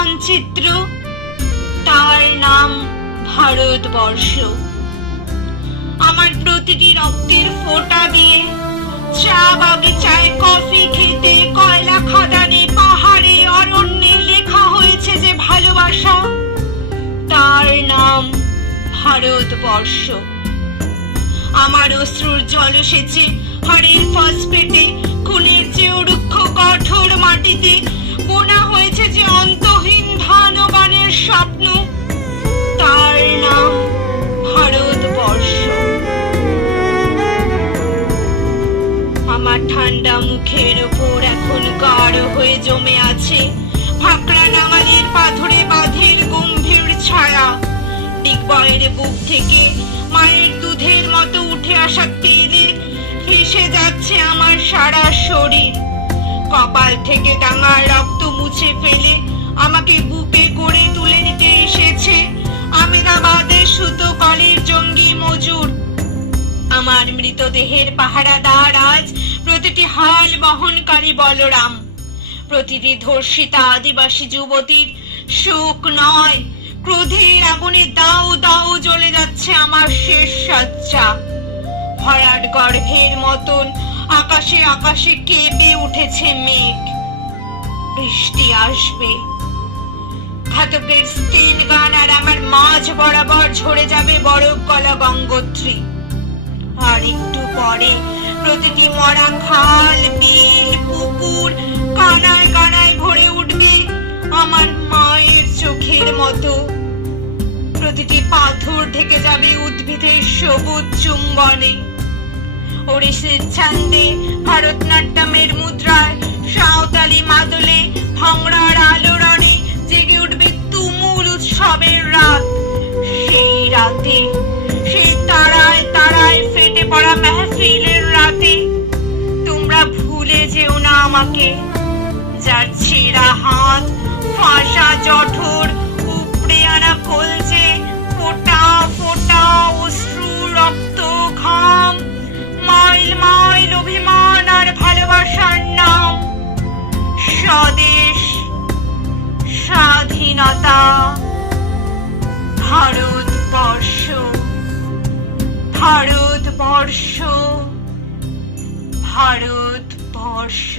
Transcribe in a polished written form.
মানচিত্র, তার নাম ভারতবর্ষ। আমার প্রতিটি রক্তের ফোঁটা দিয়ে, চা বাগিচায় কফি খেতে, কয়লা খাদানে, পাহাড়ে, অরণ্যে লেখা হয়েছে যে ভালোবাসা, তার নাম ভারতবর্ষ। আমার অশ্রুর জলসেচে, হাড়ের ফসফেটে, খুনের চেয়েও রুক্ষ কঠোর মাটিতে বোনা হয়েছে যে অন্তহীন ধান ও গানের স্বপ্ন, তার নাম ভারতবর্ষ। আমার ঠান্ডা মুখের উপর এখন গাঢ় হয়ে জমে আছে ফাঁকড়া নামাজের পাথরে বাঁধের গম্ভীর ছায়া। ডিগবয়ের বুক থেকে মায়ের দুধের মতো উঠে আসা তেলে ভেসে যাচ্ছে আমার সারা শরীর। কপাল থেকে ডাঙা রক্ত মুছে ফেলে আমাকে বুকে করে তুলে নিতে এসেছে আমিরাবাদের সুতো কলের জঙ্গি মজুর। আমার মৃতদেহের পাহারাদার আজ প্রতিটি হাল বহনকারী বলরাম, প্রতিটি ধর্ষিতা আদিবাসী যুবতীর শোক নয়, ক্রোধের আগুনে দাউ দাউ জ্বলে যাচ্ছে আমার শেষ সজ্জা। ভরাট গর্ভের মতন আকাশে আকাশে কেঁপে উঠেছে মেঘ, বৃষ্টি আসবে। ঘাতকের স্টেন গান আর আমার মাঝ বরাবর ঝরে যাবে বরফ গলা গঙ্গোত্রী। আর একটু পরে প্রতিটি মরা খাল, বিল, পুকুর কানায় কানায় ভরে উঠবে আমার মায়ের চোখের মতো। প্রতিটি পাথর ঢেকে যাবে উদ্ভিদের সবুজ চুম্বনে। ওড়িশির ছন্দে, ভারতনাট্যমের মুদ্রায়, সাঁওতালি মাদলে, ভাংড়ার আলোড়নে জেগে উঠবে তুমুল উৎসবের রাত। সেই রাতে, সেই তারায় তারায় ফেটে পড়া মেহফিলের রাতে তোমরা ভুলে যেও না আমাকে, যার ছেঁড়া হাত, ফাঁসা জঠর, উপড়ে আনা কলজে, ফোঁটা ফোঁটা অশ্রু, রক্ত, ঘাম, মাইল মাইল অভিমান আর ভালোবাসার নাম স্বদেশ, স্বাধীনতা, ভারতবর্ষ, ভারতবর্ষ, ভারতবর্ষ।